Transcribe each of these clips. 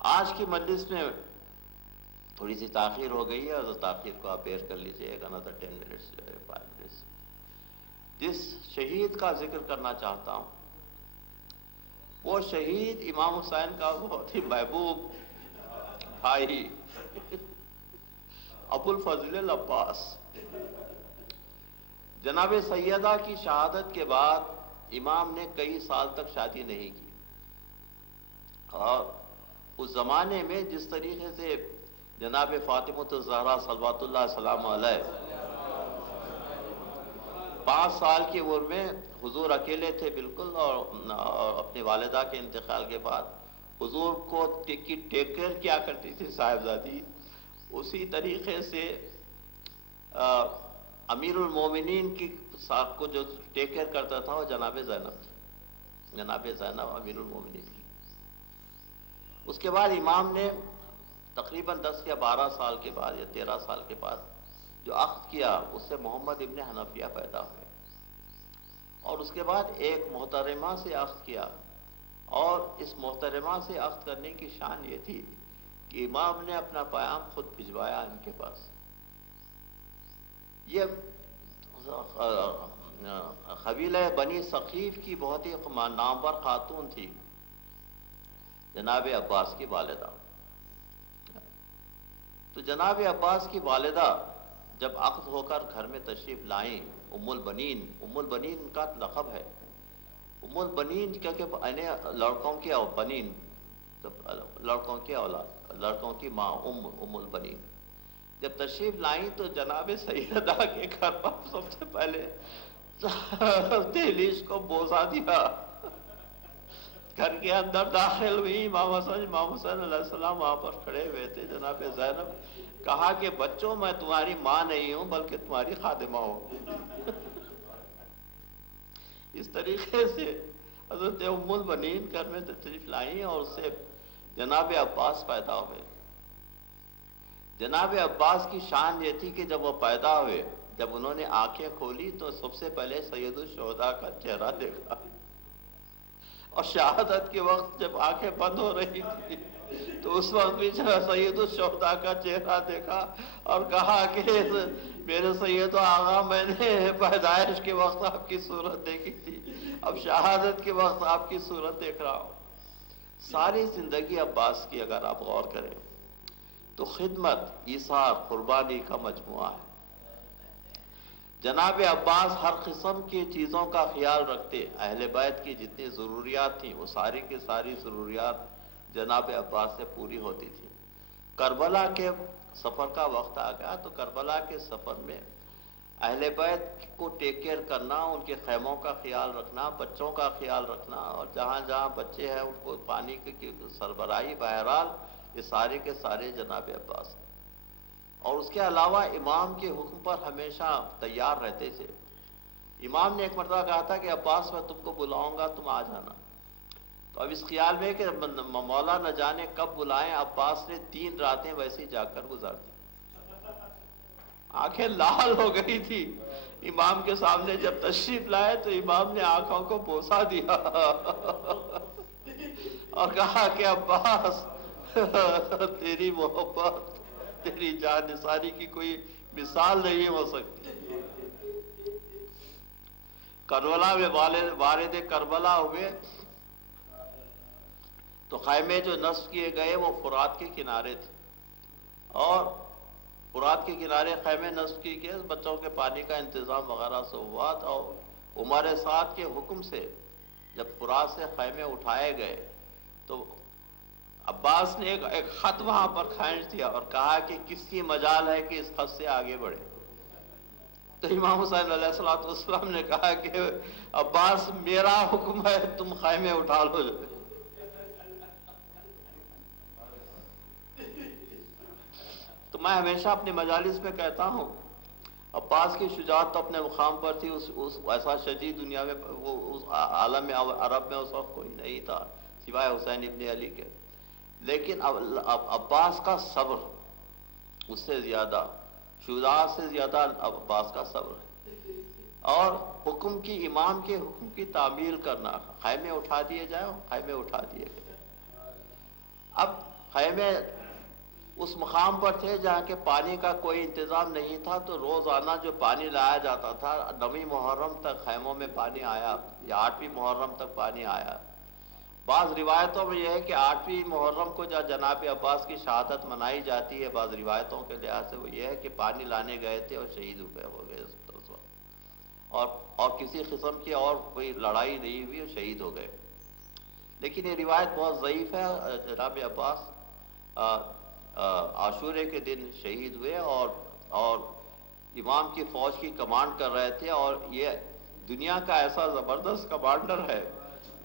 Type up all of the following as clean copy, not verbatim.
آج کی مجلس میں تھوڑی سی تاخیر ہو گئی ہے، تو تاخیر کو آپ بیئر کر لیجیے گا، another 10 minutes 5 minutes۔ جس شہید کا ذکر کرنا چاہتا ہوں وہ شہید امام حسین کا بہت ہی محبوب بھائی ابو الفضل العباس۔ جناب سیدہ کی شہادت کے بعد امام نے کئی سال تک شادی نہیں کی، اور اس زمانے میں جس طریقے سے جناب فاطمہ الزہرا صلوات اللہ السلام علیہ 5 سال کی عمر میں حضور اکیلے تھے بالکل، اور اپنی والدہ کے انتقال کے بعد حضور کو ٹیک کیئر کیا کرتی تھی صاحبزادی، اسی طریقے سے امیر المومنین کی ساتھ کو جو ٹیک کیئر کرتا تھا وہ جناب زینب تھی، جناب زینب امیر المومنین کی۔ اس کے بعد امام نے تقریباً 10 یا 12 سال کے بعد یا 13 سال کے بعد جو عقد کیا، اس سے محمد ابن حنفیہ پیدا ہوئے، اور اس کے بعد ایک محترمہ سے عقد کیا، اور اس محترمہ سے عقد کرنے کی شان یہ تھی کہ امام نے اپنا پیام خود بھجوایا ان کے پاس۔ یہ قبیلہ بنی ثقیف کی بہت ہی نامور خاتون تھی، جناب عباس کی والدہ۔ تو جناب عباس کی والدہ جب عقد ہو کر گھر میں تشریف لائیں، ام البنین ان کا لقب ہے، ام البنین کیونکہ لڑکوں کی بنین، لڑکوں کی اولاد، لڑکوں کی ماں ام البنین جب تشریف لائیں تو جناب سیدہ کے گھر پر سب سے پہلے دہلیز کو بوسہ دیا، گھر کے اندر داخل ہوئی، امام حسین علیہ السلام وہاں پر کھڑے ہوئے تھے۔ جناب زینب کہا کہ بچوں میں تمہاری ماں نہیں ہوں بلکہ تمہاری خادمہ ہوں۔ اس طریقے سے حضرت ام البنین گھر میں تشریف لائیں، اور اس سے جناب عباس پیدا ہوئے۔ جناب عباس کی شان یہ تھی کہ جب وہ پیدا ہوئے، جب انہوں نے آنکھیں کھولی تو سب سے پہلے سید الشہداء کا چہرہ دیکھا، اور شہادت کے وقت جب آنکھیں بند ہو رہی تھی تو اس وقت بھی سید الشہداء کا چہرہ دیکھا، اور کہا کہ میرے سید و آغا، میں نے پیدائش کے وقت آپ کی صورت دیکھی تھی، اب شہادت کے وقت آپ کی صورت دیکھ رہا ہوں۔ ساری زندگی عباس کی اگر آپ غور کریں تو خدمت، ایثار، قربانی کا مجموعہ ہے۔ جناب عباس ہر قسم کی چیزوں کا خیال رکھتے، اہل بیت کی جتنی ضروریات تھیں وہ ساری کی ساری ضروریات جناب عباس سے پوری ہوتی تھی۔ کربلا کے سفر کا وقت آ گیا تو کربلا کے سفر میں اہل بیت کو ٹیک کیئر کرنا، ان کے خیموں کا خیال رکھنا، بچوں کا خیال رکھنا، اور جہاں جہاں بچے ہیں ان کو پانی کی سربراہی، بہرحال یہ سارے کے سارے جناب عباس۔ اور اس کے علاوہ امام کے حکم پر ہمیشہ تیار رہتے تھے۔ امام نے ایک مرتبہ کہا تھا کہ عباس میں تم کو بلاؤں گا، تم آ جانا۔ تو اب اس خیال میں کہ مولا نہ جانے کب بلائیں، عباس نے 3 راتیں ویسے جا کر گزار دی۔ آنکھیں لال ہو گئی تھی، امام کے سامنے جب تشریف لائے تو امام نے آنکھوں کو بوسہ دیا اور کہا کہ عباس تیری محبت، تیری جان نثاری کی کوئی مثال نہیں ہو سکتی۔ کربلا میں والد کربلا ہوئے تو خیمے جو نصب کیے گئے وہ فرات کے کنارے تھے، اور فرات کے کنارے خیمے نصب کی گئے، بچوں کے پانی کا انتظام وغیرہ سے ہوا تھا۔ عمر سعد کے حکم سے جب فرات سے خیمے اٹھائے گئے تو عباس نے ایک خط وہاں پر کھینچ دیا اور کہا کہ کس کی مجال ہے کہ اس خط سے آگے بڑھے۔ تو امام حسین علیہ السلام نے کہا کہ عباس میرا حکم ہے، تم خیمے اٹھا لو۔ تو میں ہمیشہ اپنی مجالس میں کہتا ہوں عباس کی شجاعت تو اپنے مقام پر تھی، اس ایسا شجاع دنیا میں، وہ اس عالم عرب میں اس وقت کوئی نہیں تھا سوائے حسین ابن علی کے، لیکن عباس کا صبر اس سے زیادہ، شجاعت سے زیادہ عباس کا صبر ہے۔ اور حکم کی، امام کے حکم کی تعمیل کرنا، خیمے اٹھا دیے جائیں، خیمے اٹھا دیے گئے۔ اب خیمے اس مقام پر تھے جہاں کے پانی کا کوئی انتظام نہیں تھا، تو روزانہ جو پانی لایا جاتا تھا 9 محرم تک خیموں میں پانی آیا یا 8 محرم تک پانی آیا۔ بعض روایتوں میں یہ ہے کہ 8 محرم کو جناب عباس کی شہادت منائی جاتی ہے، بعض روایتوں کے لحاظ سے وہ یہ ہے کہ پانی لانے گئے تھے اور شہید ہو گئے اس وقت، اور کسی قسم کی اور کوئی لڑائی نہیں ہوئی اور شہید ہو گئے۔ لیکن یہ روایت بہت ضعیف ہے۔ جناب عباس عاشورے کے دن شہید ہوئے اور امام کی فوج کی کمانڈ کر رہے تھے، اور یہ دنیا کا ایسا زبردست کمانڈر ہے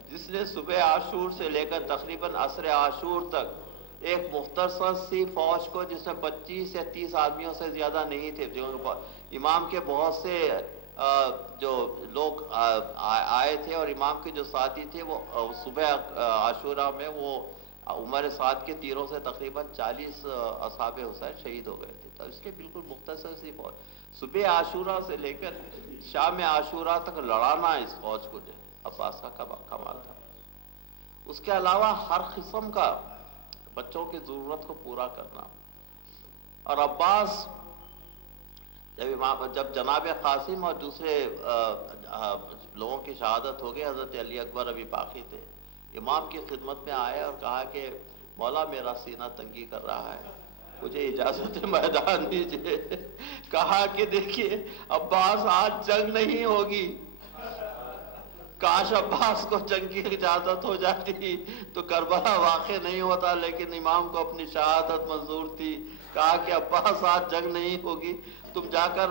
جس نے صبح عاشور سے لے کر تقریباً عصر عاشور تک ایک مختصر سی فوج کو، جس میں 25 یا 30 آدمیوں سے زیادہ نہیں تھے، امام کے بہت سے جو لوگ آئے تھے اور امام کے جو ساتھی تھے وہ صبح عاشورہ میں وہ عمر سعد کے تیروں سے تقریباً 40 اصحاب حسین شہید ہو گئے تھے۔ تو اس کے بالکل مختصر سی فوج، صبح عاشورہ سے لے کر شام عاشورہ تک لڑانا اس فوج کو جو عباس کا کمال تھا۔ اس کے علاوہ ہر قسم کا بچوں کی ضرورت کو پورا کرنا۔ اور عباس جب جناب قاسم اور دوسرے لوگوں کی شہادت ہو گئی، حضرت علی اکبر ابھی باقی تھے، امام کی خدمت میں آئے اور کہا کہ مولا میرا سینہ تنگی کر رہا ہے، مجھے اجازت میدان دیجیے۔ کہا کہ دیکھیے عباس آج جنگ نہیں ہوگی، کاش عباس کو جنگ کی اجازت ہو جاتی تو کربلا واقع نہیں ہوتا، لیکن امام کو اپنی شہادت منظور تھی۔ کہا کہ عباس آج جنگ نہیں ہوگی، تم جا کر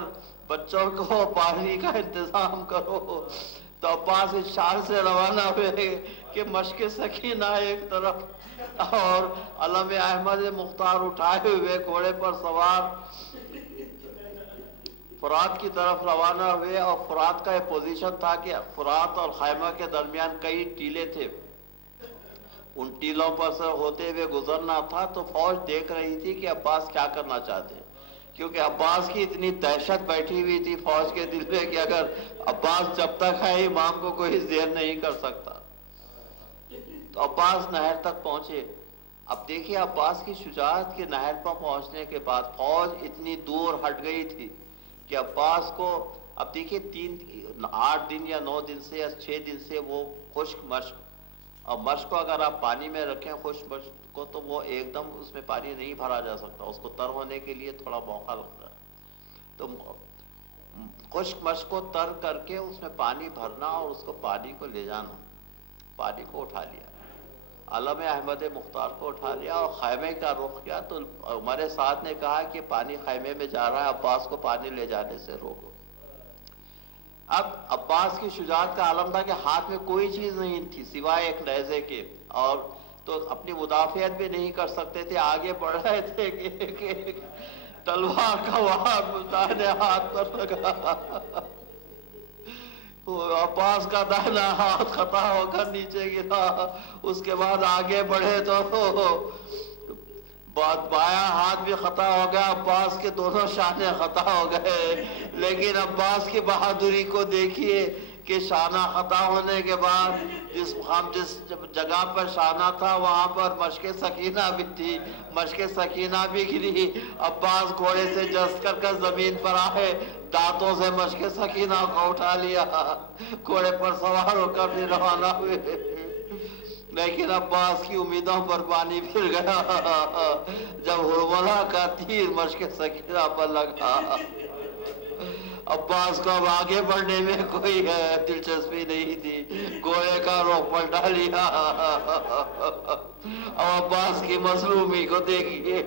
بچوں کو پانی کا انتظام کرو۔ تو عباس اس شان سے روانہ ہوئے کہ مشق سکینہ ایک طرف اور علم احمد مختار اٹھائے ہوئے گھوڑے پر سوار فرات کی طرف روانہ ہوئے۔ اور فرات کا ایک پوزیشن تھا کہ فرات اور خیمہ کے درمیان کئی ٹیلے تھے، ان ٹیلوں پر سے ہوتے ہوئے گزرنا تھا۔ تو فوج دیکھ رہی تھی کہ عباس کیا کرنا چاہتے ہیں، کیونکہ عباس کی اتنی دہشت بیٹھی ہوئی تھی فوج کے دل میں کہ اگر عباس جب تک ہے امام کو کوئی زیر نہیں کر سکتا۔ تو عباس نہر تک پہنچے۔ اب دیکھیے عباس کی شجاعت کے نہر پر پہنچنے کے بعد فوج اتنی دور ہٹ گئی تھی کہ عباس کو، اب دیکھیے 8 دن یا 9 دن سے یا 6 دن سے وہ خشک مشق، اور مشق کو اگر آپ پانی میں رکھیں خشک مشق کو تو وہ ایک دم اس میں پانی نہیں بھرا جا سکتا، اس کو تر ہونے کے لیے تھوڑا موقع لگتا ہے۔ تو خشک مشق کو تر کر کے اس میں پانی بھرنا اور اس کو پانی کو لے جانا، پانی کو اٹھا لیا، علم احمد مختار کو اٹھا لیا اور خیمے کا رخ کیا۔ تو عمر سعد نے کہا کہ پانی خیمے میں جا رہا ہے، عباس کو پانی لے جانے سے روکو۔ اب عباس کی شجاعت کا عالم تھا کہ ہاتھ میں کوئی چیز نہیں تھی سوائے ایک نیزے کے، اور تو اپنی مدافعت بھی نہیں کر سکتے تھے، آگے بڑھ رہے تھے کہ تلوار کا وہاں دائیں ہاتھ پر لگا، عباس کا دائیں ہاتھ خطا ہو کر نیچے گرا۔ اس کے بعد آگے بڑھے تو بایاں ہاتھ بھی خطا ہو گیا، عباس کے دونوں شانے خطا ہو گئے۔ لیکن عباس کی بہادری کو دیکھیے کہ شانہ خطا ہونے کے بعد جس جگہ پر شانہ تھا وہاں پر مشق سکینہ بھی تھی، مشق سکینہ بھی گری۔ عباس گھوڑے سے جس کر زمین پر آئے، دانتوں سے مشق سکینہ کو اٹھا لیا، گھوڑے پر سوار ہو کر بھی روانہ ہوئے۔ لیکن عباس کی امیدوں پر پانی پھر گیا جب ہرملہ کا تیر مشق سکینہ پر لگا۔ عباس کو اب آگے بڑھنے میں کوئی دلچسپی نہیں تھی، گھوڑے کا رخ پلٹا لیا۔ اب عباس کی مظلومی کو دیکھیے۔